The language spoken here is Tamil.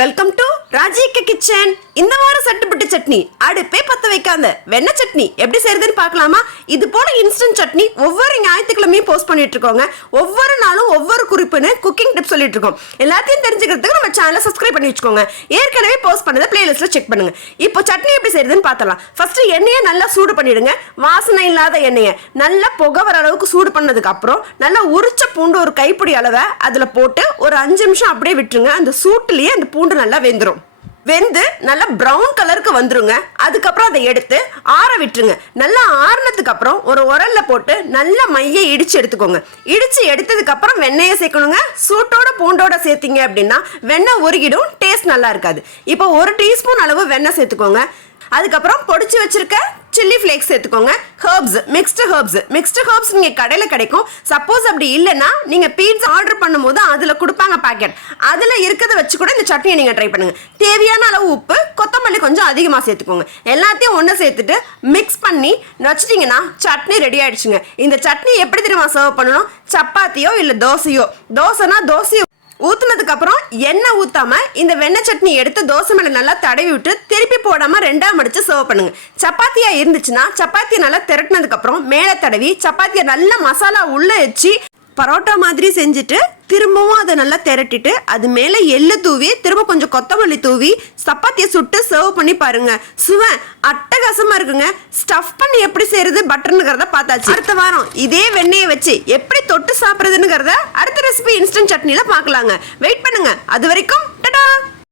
Welcome to Rajika kitchen. இந்த வாரம் சட்டுப்பட்டு சட்னி அடுப்பே பத்த வைக்காத வெண்ணெய் சட்னி எப்படி செய்யறதுன்னு பார்க்கலாமா? இது போல இன்ஸ்டன்ட் சட்னி ஒவ்வொரு ஞாயிற்றுக்கிழமையும் போஸ்ட் பண்ணிட்டு இருக்கோங்க. ஒவ்வொரு நாளும் ஒவ்வொரு குறிப்புன்னு குக்கிங் டிப்ஸ் சொல்லிட்டு இருக்கோம். எல்லாத்தையும் தெரிஞ்சுக்கிறதுக்கு நம்ம சேனலை சப்ஸ்கிரைப் பண்ணி வச்சுக்கோங்க. ஏற்கனவே போஸ்ட் பண்ணதை பிளேலிஸ்ட்ல செக் பண்ணுங்க. இப்போ சட்னி எப்படி செய்யறதுன்னு பார்த்தலாம். ஃபர்ஸ்ட் எண்ணெயை நல்லா சூடு பண்ணிடுங்க. வாசனை இல்லாத எண்ணெயை நல்லா புகை வர அளவுக்கு சூடு பண்ணதுக்கு அப்புறம் நல்லா உரிச்ச பூண்டு ஒரு கைப்பிடி அளவை அதுல போட்டு ஒரு 5 நிமிஷம் அப்படியே விட்டுருங்க. அந்த சூட்டுலயே அந்த பூண்டு நல்லா வெந்துடும். வெந்து நல்லா ப்ரௌன் கலருக்கு வந்துருங்க. அதுக்கப்புறம் அதை எடுத்து ஆற விட்டுருங்க. நல்லா ஆறுனதுக்கு அப்புறம் ஒரு உரல்ல போட்டு நல்லா மைய இடிச்சு எடுத்துக்கோங்க. இடிச்சு எடுத்ததுக்கு அப்புறம் வெண்ணெயை சேர்க்கணுங்க. சூட்டோட பூண்டோட சேர்த்தீங்க அப்படின்னா வெண்ணெய் உருகிடும், டேஸ்ட் நல்லா இருக்காது. இப்போ 1 டீஸ்பூன் அளவு வெண்ணெய் சேர்த்துக்கோங்க. அதுக்கப்புறம் பொடிச்சு வச்சிருக்க சில்லி ஃப்ளேக்ஸ் சேர்த்துக்கோங்க. மிக்ஸ்டு ஹர்ப்ஸ் நீங்க கடையில கிடைக்கும். சப்போஸ் அப்படி இல்லைன்னா நீங்க பீட்சா ஆர்டர் பண்ணும்போது அதுல கொடுப்பாங்க பாக்கெட். அதுல இருக்கிறத வச்சு கூட இந்த சட்னியை நீங்க ட்ரை பண்ணுங்க. தேவையான அளவு உப்பு, கொத்தமல்லி கொஞ்சம் அதிகமா சேர்த்துக்கோங்க. எல்லாத்தையும் ஒன்று சேர்த்துட்டு மிக்ஸ் பண்ணி வச்சிட்டீங்கன்னா சட்னி ரெடி ஆயிடுச்சுங்க. இந்த சட்னி எப்படி தெரியுமா சர்வ் பண்ணணும்? சப்பாத்தியோ இல்ல தோசையோ, தோசைனா தோசையோ ஊத்துனதுக்கு அப்புறம் எண்ணெய் ஊத்தாம இந்த வெண்ணெய் சட்னி எடுத்து தோசை மேல நல்லா தடவி விட்டு திருப்பி போடாம 2ஆ மடிச்சு சர்வ் பண்ணுங்க. சப்பாத்தியா இருந்துச்சுன்னா சப்பாத்தியை நல்லா திரட்டினதுக்கு அப்புறம் மேல தடவி சப்பாத்தியை நல்லா மசாலா உள்ள வச்சு பரோட்டா மாதிரி செஞ்சுட்டு திரும்பவும் அதை நல்லா திரட்டிட்டு அது மேலே எள்ளு தூவி திரும்ப கொஞ்சம் கொத்தமல்லி தூவி சப்பாத்தியை சுட்டு சர்வ் பண்ணி பாருங்க. சுவை அட்டகாசமா இருக்குங்க. ஸ்டஃப் பண்ணி எப்படி செய்யறது பட்டர்னுங்கிறத பார்த்தாச்சு. அடுத்த வாரம் இதே வெண்ணெயை வச்சு எப்படி தொட்டு சாப்பிட்றதுங்கிறத அடுத்த ரெசிபி இன்ஸ்டன்ட் சட்னியில பார்க்கலாங்க. வெயிட் பண்ணுங்க. அது வரைக்கும் டடா.